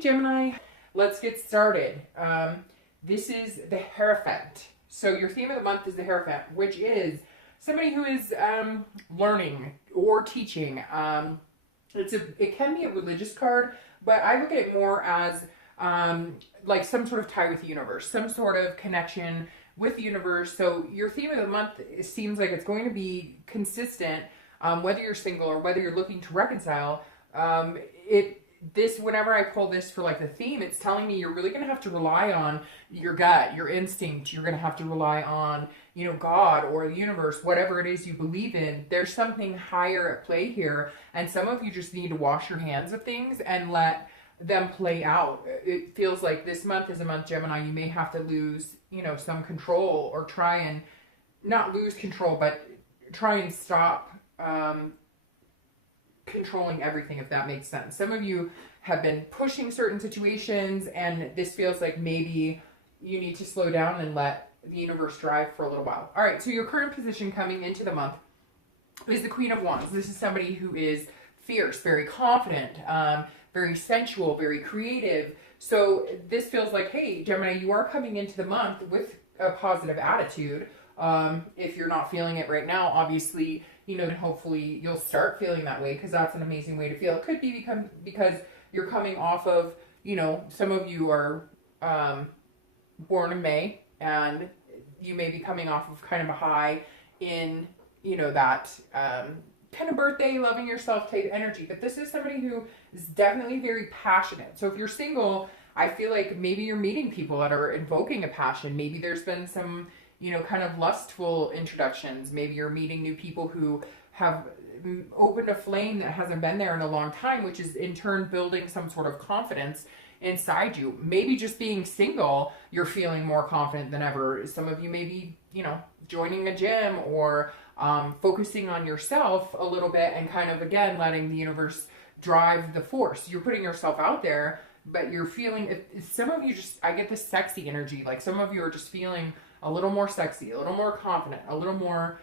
Hey Gemini, let's get started. This is the Hierophant. So your theme of the month is the Hierophant, which is somebody who is learning or teaching. It can be a religious card, but I look at it more as like some sort of tie with the universe, some sort of connection with the universe. So your theme of the month seems like it's going to be consistent, whether you're single or whether you're looking to reconcile. Whenever I pull this for like the theme, it's telling me you're really going to have to rely on your gut, your instinct. You're going to have to rely on, God or the universe, whatever it is you believe in. There's something higher at play here. And some of you just need to wash your hands of things and let them play out. It feels like this month is a month, Gemini, you may have to lose, some control, or try and not lose control, but try and stop, controlling everything, if that makes sense. Some of you have been pushing certain situations, and this feels like maybe you need to slow down and let the universe drive for a little while. All right, so your current position coming into the month is the Queen of Wands. This is somebody who is fierce, very confident, very sensual, very creative. So this feels like, hey, Gemini, you are coming into the month with a positive attitude. If you're not feeling it right now, obviously, hopefully you'll start feeling that way, because that's an amazing way to feel. It could be because you're coming off of, some of you are born in May, and you may be coming off of kind of a high in, that kind of birthday, loving yourself type energy. But this is somebody who is definitely very passionate. So if you're single, I feel like maybe you're meeting people that are invoking a passion. Maybe there's been some kind of lustful introductions. Maybe you're meeting new people who have opened a flame that hasn't been there in a long time, which is in turn building some sort of confidence inside you. Maybe just being single, you're feeling more confident than ever. Some of you may be, joining a gym or focusing on yourself a little bit and kind of, again, letting the universe drive the force. You're putting yourself out there, but you're feeling, some of you I get this sexy energy. Like some of you are just feeling a little more sexy, a little more confident, a little more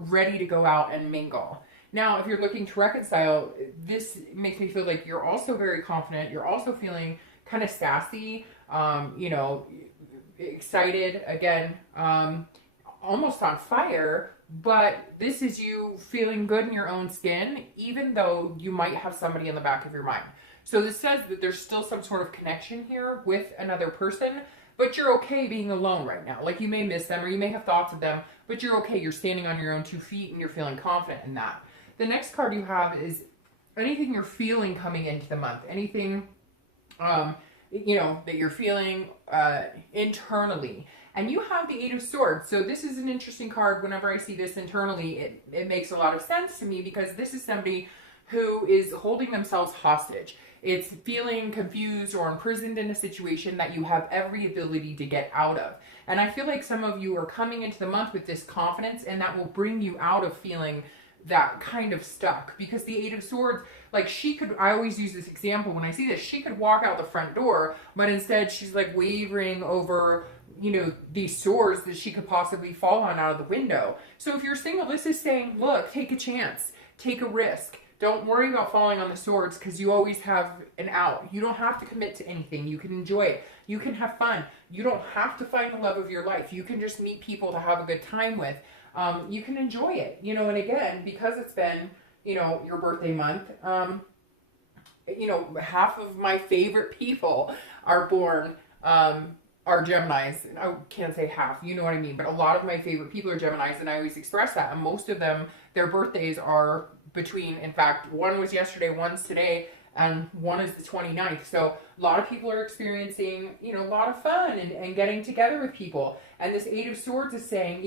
ready to go out and mingle. Now, if you're looking to reconcile, this makes me feel like you're also very confident. You're also feeling kind of sassy, excited, again, almost on fire. But this is you feeling good in your own skin, even though you might have somebody in the back of your mind. So this says that there's still some sort of connection here with another person, but you're okay being alone right now. Like you may miss them or you may have thoughts of them, but you're okay. You're standing on your own 2 feet and you're feeling confident in that. The next card you have is anything you're feeling coming into the month. Anything, that you're feeling internally. And you have the Eight of Swords. So this is an interesting card. Whenever I see this internally, it makes a lot of sense to me, because this is somebody who is holding themselves hostage. It's feeling confused or imprisoned in a situation that you have every ability to get out of. And I feel like some of you are coming into the month with this confidence, and that will bring you out of feeling that kind of stuck. Because the Eight of Swords, like I always use this example when I see this, she could walk out the front door, but instead she's like wavering over, these swords that she could possibly fall on out of the window. So if you're single, this is saying, look, take a chance, take a risk. Don't worry about falling on the swords, because you always have an out. You don't have to commit to anything. You can enjoy it. You can have fun. You don't have to find the love of your life. You can just meet people to have a good time with. You can enjoy it, and again, because it's been, your birthday month, half of my favorite people are born, are Geminis. I can't say half, you know what I mean, but a lot of my favorite people are Geminis, and I always express that. And most of them, their birthdays are between, in fact, one was yesterday, one's today, and one is the 29th. So a lot of people are experiencing, a lot of fun and getting together with people. And this Eight of Swords is saying,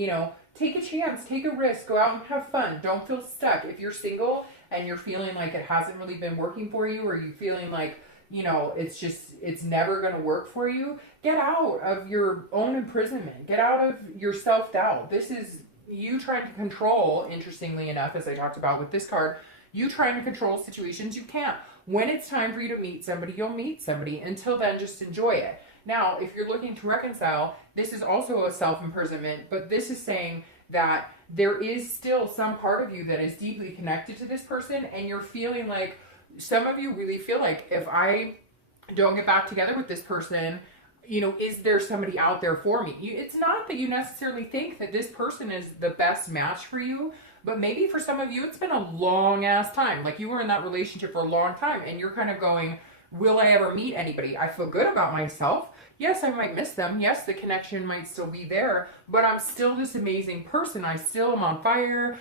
take a chance, take a risk, go out and have fun. Don't feel stuck. If you're single and you're feeling like it hasn't really been working for you, or you're feeling like, it's never going to work for you, get out of your own imprisonment. Get out of your self-doubt. This is you trying to control, interestingly enough, as I talked about with this card, you trying to control situations you can't. When it's time for you to meet somebody, you'll meet somebody. Until then, just enjoy it. Now, if you're looking to reconcile, this is also a self-imprisonment, but this is saying that there is still some part of you that is deeply connected to this person, and you're feeling like some of you really feel like, if I don't get back together with this person, is there somebody out there for me? It's not that you necessarily think that this person is the best match for you, but maybe for some of you, it's been a long ass time. Like, you were in that relationship for a long time and you're kind of going, will I ever meet anybody? I feel good about myself. Yes, I might miss them. Yes, the connection might still be there, but I'm still this amazing person. I still am on fire,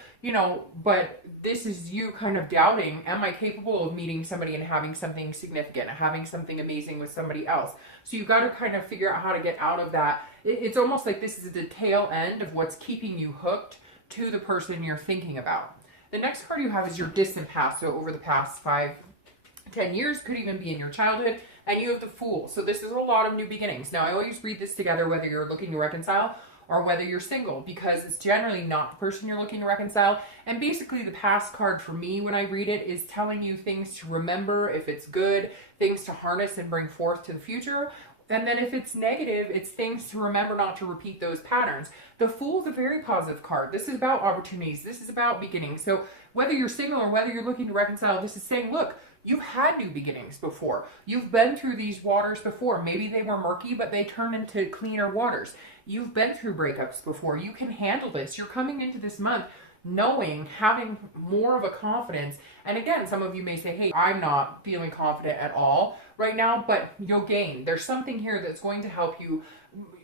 but this is you kind of doubting, am I capable of meeting somebody and having something significant, having something amazing with somebody else? So you got to kind of figure out how to get out of that. It's almost like this is the tail end of what's keeping you hooked to the person you're thinking about. The next card you have is your distant past. So over the past 5-10 years, could even be in your childhood. And you have the Fool. So this is a lot of new beginnings. Now, I always read this together whether you're looking to reconcile or whether you're single, because it's generally not the person you're looking to reconcile. And basically the past card for me when I read it is telling you things to remember if it's good, things to harness and bring forth to the future. And then if it's negative, it's things to remember not to repeat those patterns. The Fool is a very positive card. This is about opportunities. This is about beginnings. So whether you're single or whether you're looking to reconcile, this is saying, look, you've had new beginnings before. You've been through these waters before. Maybe they were murky, but they turn into cleaner waters. You've been through breakups before. You can handle this. You're coming into this month knowing, having more of a confidence. And again, some of you may say, hey, I'm not feeling confident at all right now, but you'll gain. There's something here that's going to help you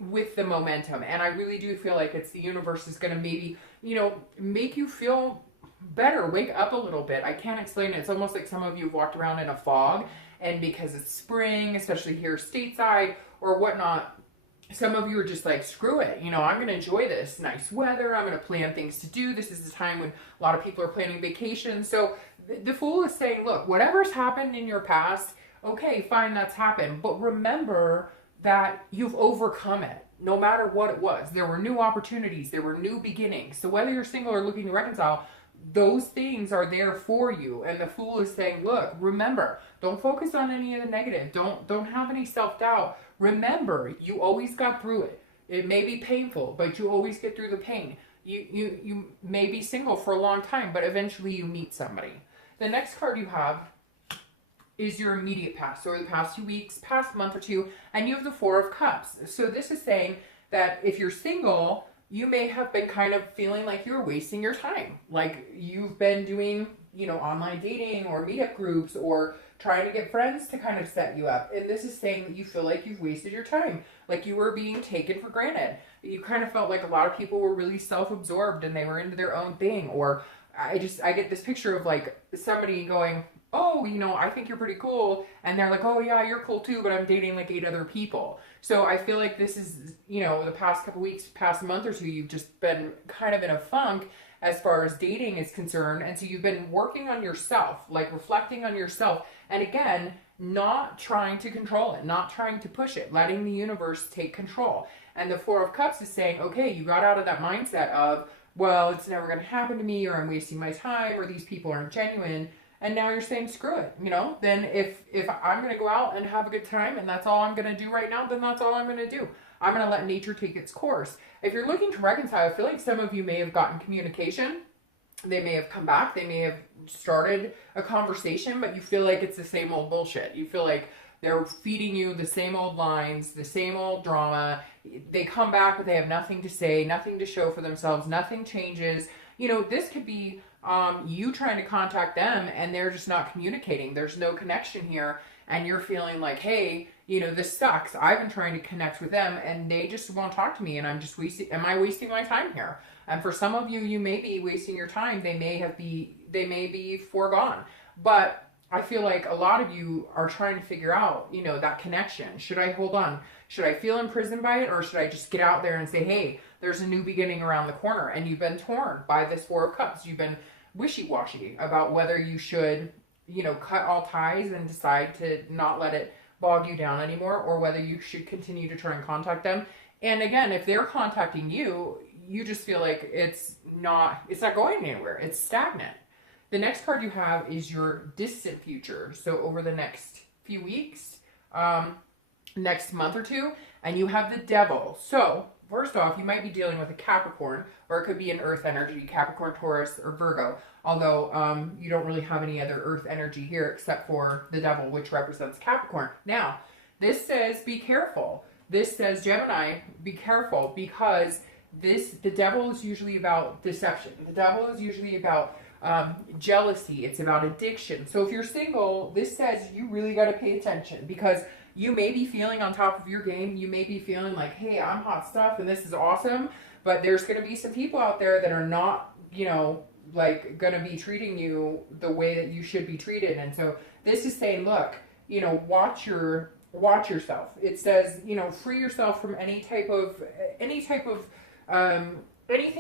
with the momentum. And I really do feel like it's the universe is going to maybe, make you feel better, wake up a little bit. I can't explain it. It's almost like some of you have walked around in a fog, and because it's spring, especially here stateside or whatnot, some of you are just like, screw it. I'm going to enjoy this nice weather. I'm going to plan things to do. This is the time when a lot of people are planning vacations. So the Fool is saying, look, whatever's happened in your past, okay, fine, that's happened. But remember that you've overcome it. No matter what it was, there were new opportunities. There were new beginnings. So whether you're single or looking to reconcile, those things are there for you. And the Fool is saying, look, remember, don't focus on any of the negative. Don't have any self-doubt. Remember, you always got through it. It may be painful, but you always get through the pain. You may be single for a long time, but eventually you meet somebody. The next card you have is your immediate past, or the past 2 weeks, past month or two, and you have the Four of Cups. So this is saying that if you're single, you may have been kind of feeling like you're wasting your time. Like you've been doing, online dating or meetup groups or trying to get friends to kind of set you up. And this is saying that you feel like you've wasted your time. Like you were being taken for granted. You kind of felt like a lot of people were really self-absorbed and they were into their own thing. Or I get this picture of like somebody going, oh, I think you're pretty cool. And they're like, oh yeah, you're cool too, but I'm dating like 8 other people. So I feel like this is, the past couple weeks, past month or two, you've just been kind of in a funk as far as dating is concerned. And so you've been working on yourself, like reflecting on yourself. And again, not trying to control it, not trying to push it, letting the universe take control. And the Four of Cups is saying, okay, you got out of that mindset of, well, it's never going to happen to me, or I'm wasting my time, or these people aren't genuine. And now you're saying, screw it, then if I'm going to go out and have a good time and that's all I'm going to do right now, then that's all I'm going to do. I'm going to let nature take its course. If you're looking to reconcile, I feel like some of you may have gotten communication. They may have come back. They may have started a conversation, but you feel like it's the same old bullshit. You feel like they're feeding you the same old lines, the same old drama. They come back, but they have nothing to say, nothing to show for themselves. Nothing changes. This could be you trying to contact them and they're just not communicating. There's no connection here. And you're feeling like, hey, this sucks. I've been trying to connect with them and they just won't talk to me. And I'm just am I wasting my time here? And for some of you, you may be wasting your time. They may be foregone. But I feel like a lot of you are trying to figure out, that connection. Should I hold on? Should I feel imprisoned by it? Or should I just get out there and say, hey, there's a new beginning around the corner? And you've been torn by this Four of Cups. You've been wishy-washy about whether you should, cut all ties and decide to not let it bog you down anymore, or whether you should continue to try and contact them. And again, if they're contacting you, you just feel like it's not going anywhere. It's stagnant. The next card you have is your distant future. So over the next few weeks, next month or two, and you have the Devil. So first off, you might be dealing with a Capricorn, or it could be an earth energy, Capricorn, Taurus, or Virgo. Although you don't really have any other earth energy here except for the devil, which represents Capricorn. Now, this says be careful. This says, Gemini, be careful, because the devil is usually about deception. The devil is usually about jealousy. It's about addiction. So if you're single, this says you really got to pay attention, because you may be feeling on top of your game. You may be feeling like, hey, I'm hot stuff and this is awesome. But there's going to be some people out there that are not, you know, like going to be treating you the way that you should be treated. And so this is saying, look, you know, watch yourself. It says, you know, free yourself from any type of anything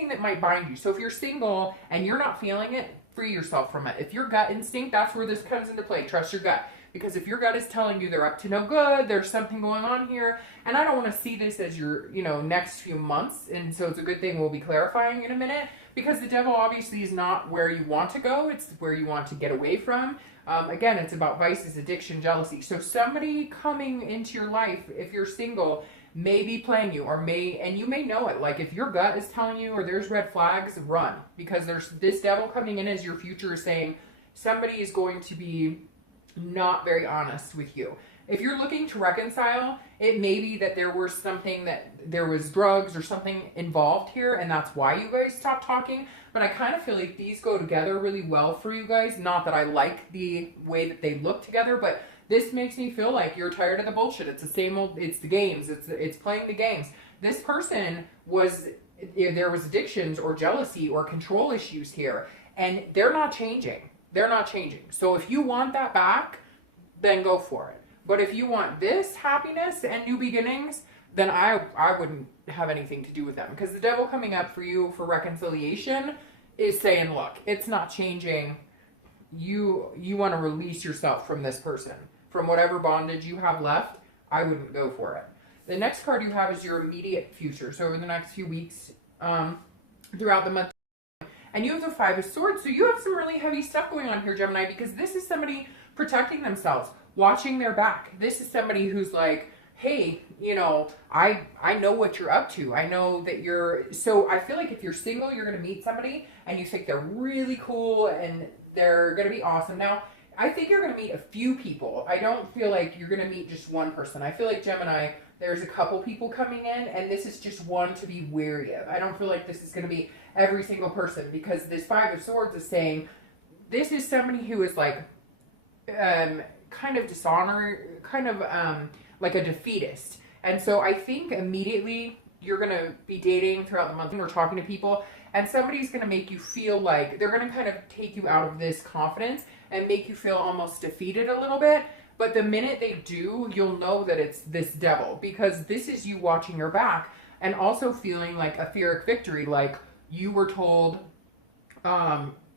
that might bind you. So if you're single and you're not feeling it, free yourself from it. If your gut instinct, that's where this comes into play. Trust your gut. Because if your gut is telling you they're up to no good, there's something going on here, and I don't want to see this as your, you know, next few months, and so it's a good thing we'll be clarifying in a minute, because the devil obviously is not where you want to go, it's where you want to get away from. Again, it's about vices, addiction, jealousy. So somebody coming into your life, if you're single, may be playing you, and you may know it. Like if your gut is telling you, or there's red flags, run, because there's this devil coming in as your future saying somebody is going to be not very honest with you. If you're looking to reconcile, it may be that there was drugs or something involved here, and that's why you guys stopped talking. But I kind of feel like these go together really well for you guys. Not that I like the way that they look together, but this makes me feel like you're tired of the bullshit. It's the same old, it's the games, it's playing the games. This person there was addictions or jealousy or control issues here, and they're not changing. They're not changing. So if you want that back, then go for it. But if you want this happiness and new beginnings, then I wouldn't have anything to do with them. Because the devil coming up for you for reconciliation is saying, look, it's not changing. You want to release yourself from this person. From whatever bondage you have left, I wouldn't go for it. The next card you have is your immediate future. So over the next few weeks, throughout the month, and you have the Five of Swords, so you have some really heavy stuff going on here, Gemini, because this is somebody protecting themselves, watching their back. This is somebody who's like, hey, you know, I know what you're up to. I know that so I feel like if you're single, you're going to meet somebody and you think they're really cool and they're going to be awesome. Now, I think you're going to meet a few people. I don't feel like you're going to meet just one person. I feel like Gemini, there's a couple people coming in, and this is just one to be wary of. I don't feel like this is going to be every single person, because this Five of Swords is saying this is somebody who is like kind of like a defeatist. And so I think immediately you're going to be dating throughout the month or talking to people, and somebody's going to make you feel like they're going to kind of take you out of this confidence and make you feel almost defeated a little bit. But the minute they do, you'll know that it's this devil, because this is you watching your back and also feeling like a Pyrrhic victory. Like you were told,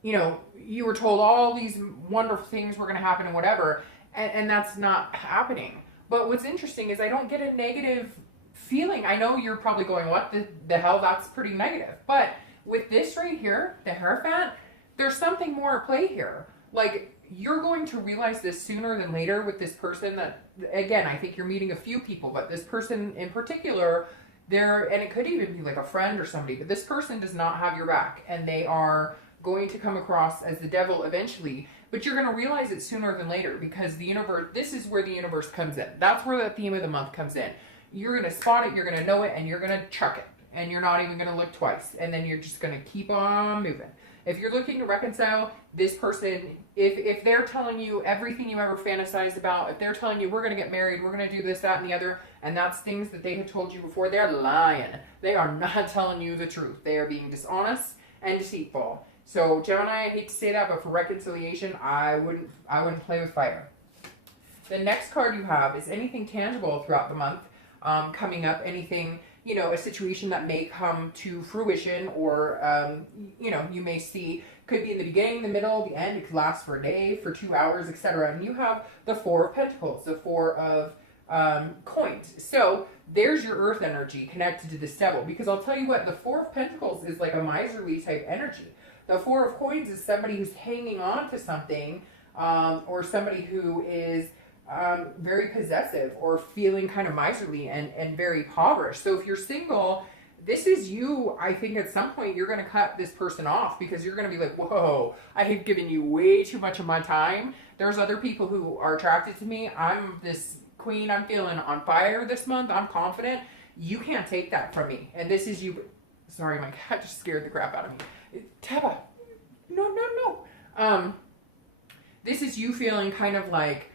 you were told all these wonderful things were going to happen and whatever, and that's not happening. But what's interesting is I don't get a negative feeling. I know you're probably going, what the hell? That's pretty negative. But with this right here, the Hierophant, there's something more at play here. Like, you're going to realize this sooner than later with this person that, again, I think you're meeting a few people, but this person in particular, and it could even be like a friend or somebody, but this person does not have your back, and they are going to come across as the devil eventually, but you're going to realize it sooner than later, because the universe, this is where the universe comes in. That's where the theme of the month comes in. You're going to spot it, you're going to know it, and you're going to chuck it, and you're not even going to look twice, and then you're just going to keep on moving. If you're looking to reconcile, this person, if they're telling you everything you ever fantasized about, if they're telling you we're going to get married, we're going to do this, that, and the other, and that's things that they have told you before, they're lying. They are not telling you the truth. They are being dishonest and deceitful. So Gemini, I hate to say that, but for reconciliation, I wouldn't play with fire. The next card you have is anything tangible throughout the month coming up, anything, a situation that may come to fruition, or, you may see, could be in the beginning, the middle, the end, it could last for a day, for 2 hours, etc. And you have the Four of Pentacles, the Four of coins. So there's your earth energy connected to this devil, because I'll tell you what, the Four of Pentacles is like a miserly type energy. The Four of Coins is somebody who's hanging on to something, or somebody who is very possessive or feeling kind of miserly and very impoverished. So if you're single, this is you. I think at some point you're going to cut this person off because you're going to be like, whoa, I have given you way too much of my time. There's other people who are attracted to me. I'm this queen. I'm feeling on fire this month. I'm confident. You can't take that from me. And this is you. Sorry, my cat just scared the crap out of me. Teba, no. This is you feeling kind of like,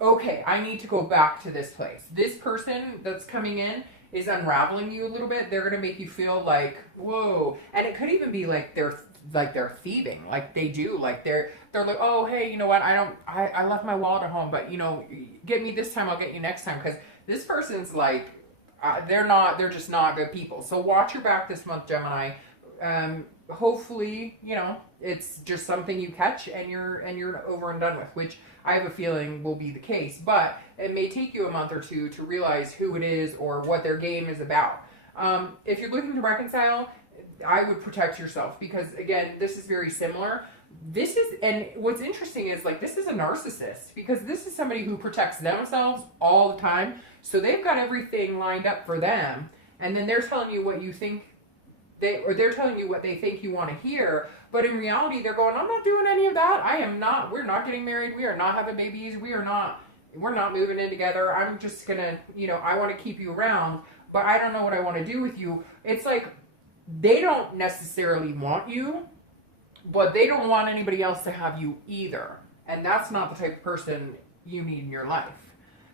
okay, I need to go back to this place. This person that's coming in is unraveling you a little bit. They're gonna make you feel like, whoa. And it could even be like they're thieving, like they do, like they're like, oh hey, you know what? I left my wallet at home, but you know, get me this time, I'll get you next time. Because this person's like, they're just not good people. So watch your back this month, Gemini. Hopefully, you know, it's just something you catch and you're over and done with, which I have a feeling will be the case, but it may take you a month or two to realize who it is or what their game is about. If you're looking to reconcile, I would protect yourself because, again, this is very similar. And what's interesting is, like, this is a narcissist because this is somebody who protects themselves all the time. So they've got everything lined up for them, and then they're telling you what you think they're telling you what they think you want to hear, but in reality they're going, I'm not doing any of that. We're not getting married. We are not having babies. We're not moving in together. I'm just gonna, you know, I want to keep you around, but I don't know what I want to do with you. It's like they don't necessarily want you, but they don't want anybody else to have you either. And that's not the type of person you need in your life.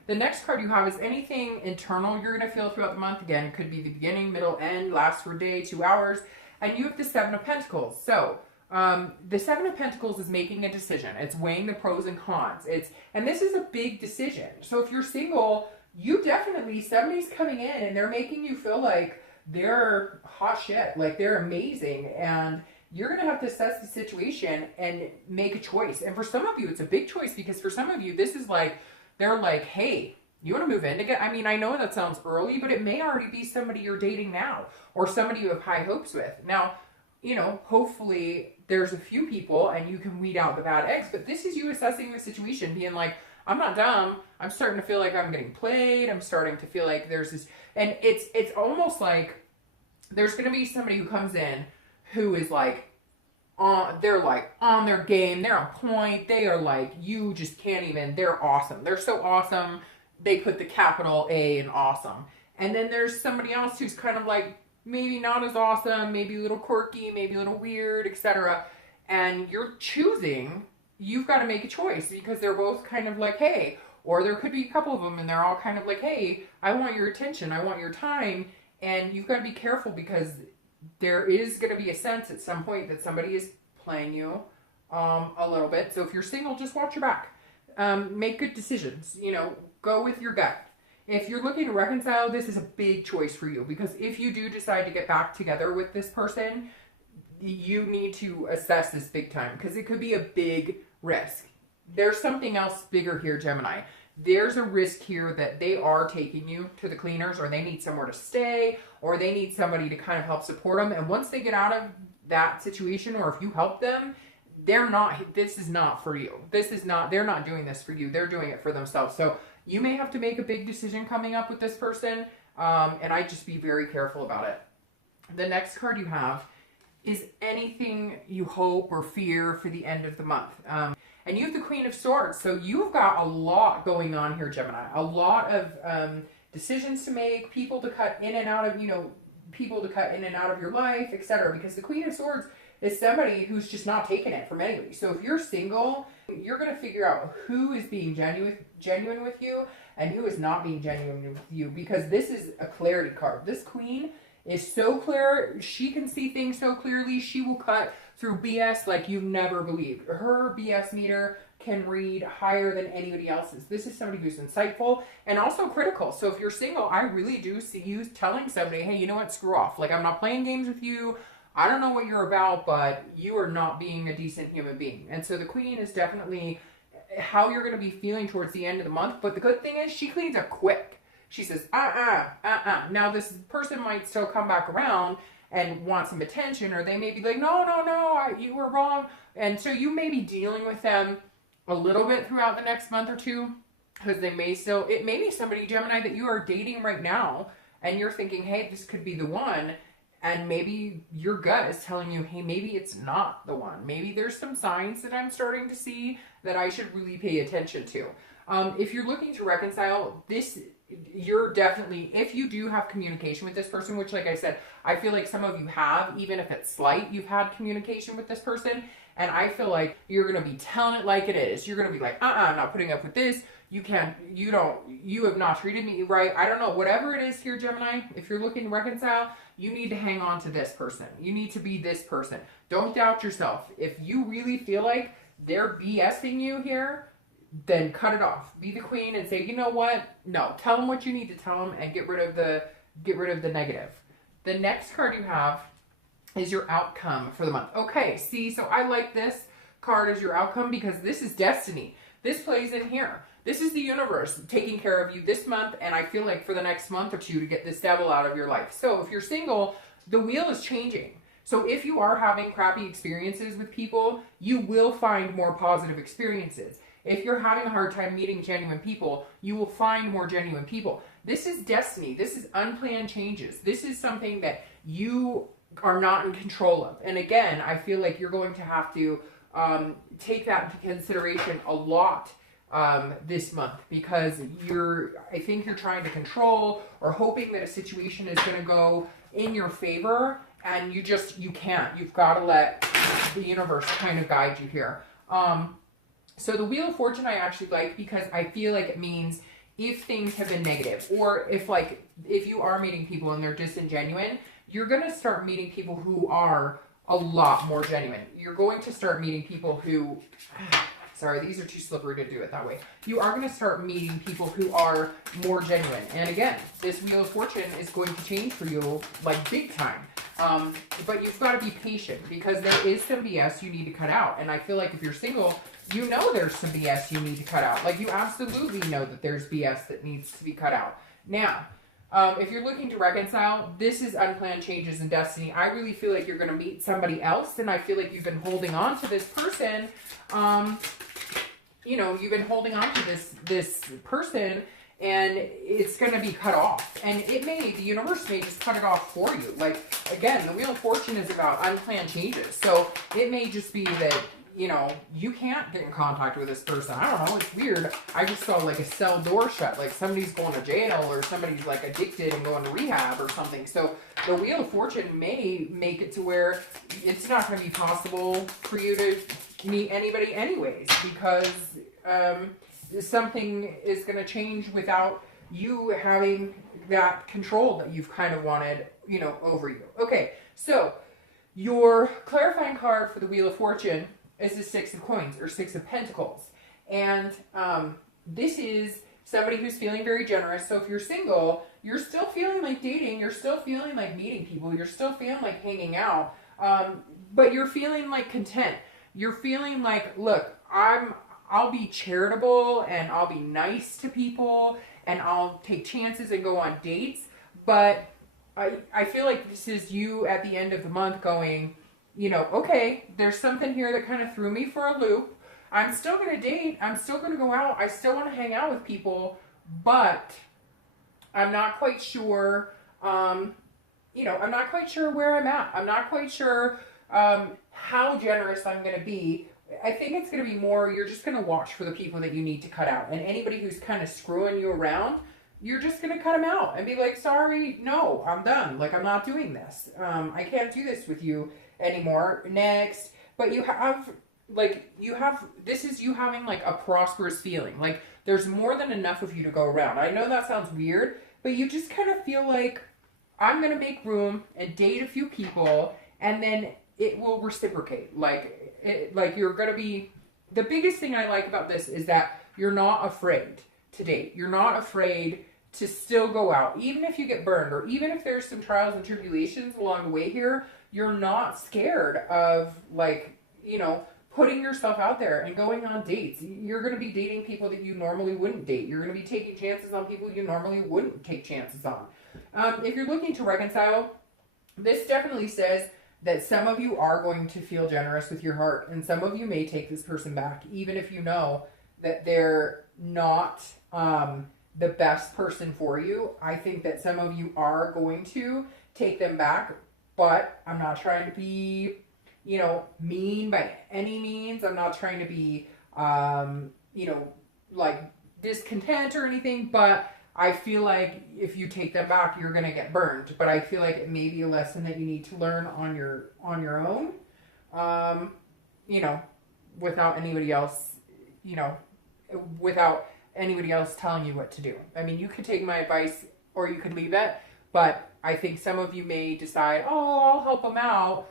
The next card you have is anything internal you're going to feel throughout the month. Again, it could be the beginning, middle, end, lasts for a day, 2 hours. And you have the Seven of Pentacles. So the Seven of Pentacles is making a decision. It's weighing the pros and cons. And this is a big decision. So if you're single, you definitely, somebody's coming in and they're making you feel like they're hot shit, like they're amazing. And you're going to have to assess the situation and make a choice. And for some of you, it's a big choice because for some of you, this is like, they're like, hey, you want to move in together? I mean, I know that sounds early, but it may already be somebody you're dating now or somebody you have high hopes with. Now, you know, hopefully there's a few people and you can weed out the bad eggs, but this is you assessing the situation, being like, I'm not dumb. I'm starting to feel like I'm getting played. I'm starting to feel like there's this, and it's almost like there's going to be somebody who comes in who is like, they're like on their game, they're on point, they are like, you just can't even, they're awesome, they're so awesome, they put the capital A in awesome. And then there's somebody else who's kind of like maybe not as awesome, maybe a little quirky, maybe a little weird, etc. And you're choosing, you've got to make a choice because they're both kind of like, hey, or there could be a couple of them and they're all kind of like, hey, I want your attention, I want your time. And you've got to be careful because there is going to be a sense at some point that somebody is playing you a little bit. So if you're single, just watch your back. Make good decisions. You know, go with your gut. If you're looking to reconcile, this is a big choice for you because if you do decide to get back together with this person, you need to assess this big time because it could be a big risk. There's something else bigger here, Gemini. There's a risk here that they are taking you to the cleaners or they need somewhere to stay or they need somebody to kind of help support them. And once they get out of that situation or if you help them, this is not for you. They're not doing this for you. They're doing it for themselves. So you may have to make a big decision coming up with this person. And I just be very careful about it. The next card you have is anything you hope or fear for the end of the month. And you have the Queen of Swords. So you've got a lot going on here, Gemini. A lot of decisions to make, people to cut in and out of, people to cut in and out of your life, etc. Because the Queen of Swords is somebody who's just not taking it from anybody. So if you're single, you're going to figure out who is being genuine with you and who is not being genuine with you. Because this is a clarity card. This Queen is so clear. She can see things so clearly. She will cut through BS like you've never believed. Her BS meter can read higher than anybody else's. This is somebody who's insightful and also critical. So if you're single, I really do see you telling somebody, hey, you know what, screw off. Like, I'm not playing games with you. I don't know what you're about, but you are not being a decent human being. And so the Queen is definitely how you're going to be feeling towards the end of the month. But the good thing is she cleans up quick. She says, Now this person might still come back around and want some attention, or they may be like, no, you were wrong. And so you may be dealing with them a little bit throughout the next month or two, because it may be somebody, Gemini, that you are dating right now, and you're thinking, hey, this could be the one, and maybe your gut is telling you, hey, maybe it's not the one. Maybe there's some signs that I'm starting to see that I should really pay attention to. If you're looking to reconcile, you're definitely, if you do have communication with this person, which like I said, I feel like some of you have, even if it's slight, you've had communication with this person, and I feel like you're going to be telling it like it is. You're going to be like, I'm not putting up with this. You have not treated me right. I don't know, whatever it is here, Gemini, if you're looking to reconcile, you need to hang on to this person. You need to be this person. Don't doubt yourself. If you really feel like they're BSing you here, then cut it off. Be the queen and say, you know what? No, tell them what you need to tell them and get rid of the negative. The next card you have is your outcome for the month. Okay, see, so I like this card as your outcome because this is destiny. This plays in here. This is the universe taking care of you this month, and I feel like for the next month or two to get this devil out of your life. So if you're single, the wheel is changing. So if you are having crappy experiences with people, you will find more positive experiences. If you're having a hard time meeting genuine people, you will find more genuine people. This is destiny. This is unplanned changes. This is something that you are not in control of. And again, I feel like you're going to have to take that into consideration a lot this month, because I think you're trying to control or hoping that a situation is going to go in your favor, and you can't. You've got to let the universe kind of guide you here. So the Wheel of Fortune I actually like because I feel like it means if things have been negative, or if you are meeting people and they're disingenuine, you're going to start meeting people who are a lot more genuine. You're going to start meeting people who, sorry, these are too slippery to do it that way. You are going to start meeting people who are more genuine. And again, this Wheel of Fortune is going to change for you like big time. But you've got to be patient because there is some BS you need to cut out. And I feel like if you're single, you know there's some BS you need to cut out. Like you absolutely know that there's BS that needs to be cut out. Now, if you're looking to reconcile, this is unplanned changes in destiny. I really feel like you're going to meet somebody else, and I feel like you've been holding on to this person. You've been holding on to this person, and it's going to be cut off. And the universe may just cut it off for you. Like, again, the Wheel of Fortune is about unplanned changes. So it may just be that, you can't get in contact with this person. I don't know. It's weird. I just saw like a cell door shut. Like somebody's going to jail or somebody's like addicted and going to rehab or something. So the Wheel of Fortune may make it to where it's not going to be possible for you to meet anybody anyways, because something is going to change without you having that control that you've kind of wanted, over you. Okay, so your clarifying card for the Wheel of Fortune is the Six of Coins or Six of Pentacles. And this is somebody who's feeling very generous. So if you're single, you're still feeling like dating, you're still feeling like meeting people, you're still feeling like hanging out, but you're feeling like content. You're feeling like, look, I'll be charitable and I'll be nice to people and I'll take chances and go on dates, but I feel like this is you at the end of the month going, okay, there's something here that kind of threw me for a loop. I'm still going to date. I'm still going to go out. I still want to hang out with people, but I'm not quite sure, I'm not quite sure where I'm at. I'm not quite sure how generous I'm going to be. I think it's going to be more, you're just going to watch for the people that you need to cut out. And anybody who's kind of screwing you around, you're just going to cut them out and be like, sorry, no, I'm done. Like, I'm not doing this. I can't do this with you anymore. Next. But this is you having like a prosperous feeling. Like there's more than enough of you to go around. I know that sounds weird, but you just kind of feel like I'm going to make room and date a few people, and then it will reciprocate. Like you're going to be, the biggest thing I like about this is that you're not afraid to date. You're not afraid to still go out. Even if you get burned, or even if there's some trials and tribulations along the way here, you're not scared of putting yourself out there and going on dates. You're going to be dating people that you normally wouldn't date. You're going to be taking chances on people you normally wouldn't take chances on. If you're looking to reconcile, this definitely says that some of you are going to feel generous with your heart, and some of you may take this person back, even if you know that they're not the best person for you. I think that some of you are going to take them back, but I'm not trying to be, you know, mean by any means. I'm not trying to be, you know, like discontent or anything, but I feel like if you take them back, you're going to get burned. But I feel like it may be a lesson that you need to learn on your own, you know, without anybody else, you know, without anybody else telling you what to do. I mean, you could take my advice or you could leave it, but I think some of you may decide, oh, I'll help them out.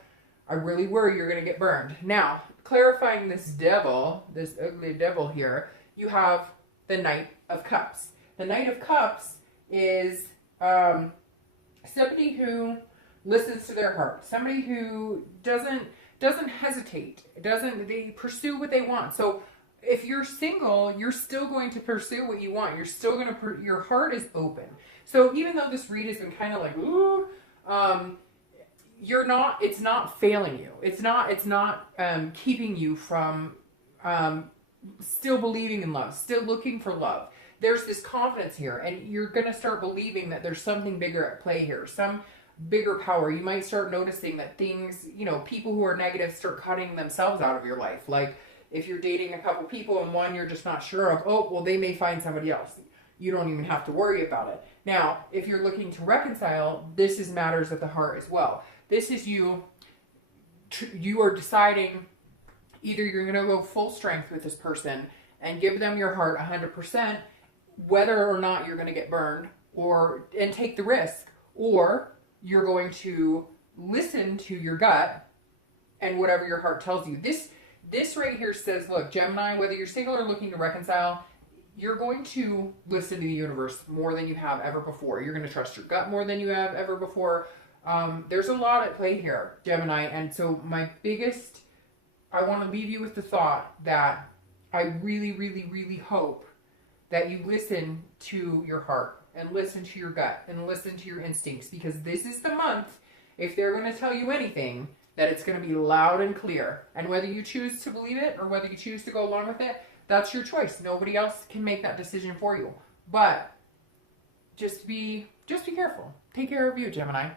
I really worry you're going to get burned. Now, clarifying this devil, this ugly devil here, you have the Knight of Cups. The Knight of Cups is somebody who listens to their heart, somebody who doesn't hesitate, they pursue what they want. So if you're single, you're still going to pursue what you want. You're still going to, your heart is open. So even though this read has been kind of like, ooh, it's not failing you. It's not keeping you from still believing in love, still looking for love. There's this confidence here, and you're going to start believing that there's something bigger at play here, some bigger power. You might start noticing that things, you know, people who are negative start cutting themselves out of your life. Like if you're dating a couple people and one you're just not sure of, oh, well, they may find somebody else. You don't even have to worry about it. Now, if you're looking to reconcile, this is matters of the heart as well. This is you are deciding either you're going to go full strength with this person and give them your heart 100%, whether or not you're going to get burned and take the risk, or you're going to listen to your gut and whatever your heart tells you. This right here says, look, Gemini, whether you're single or looking to reconcile, you're going to listen to the universe more than you have ever before. You're going to trust your gut more than you have ever before. There's a lot at play here, Gemini. And so I want to leave you with the thought that I really, really, really hope that you listen to your heart and listen to your gut and listen to your instincts, because this is the month, if they're going to tell you anything, that it's going to be loud and clear. And whether you choose to believe it or whether you choose to go along with it, that's your choice. Nobody else can make that decision for you. But just be careful. Take care of you, Gemini.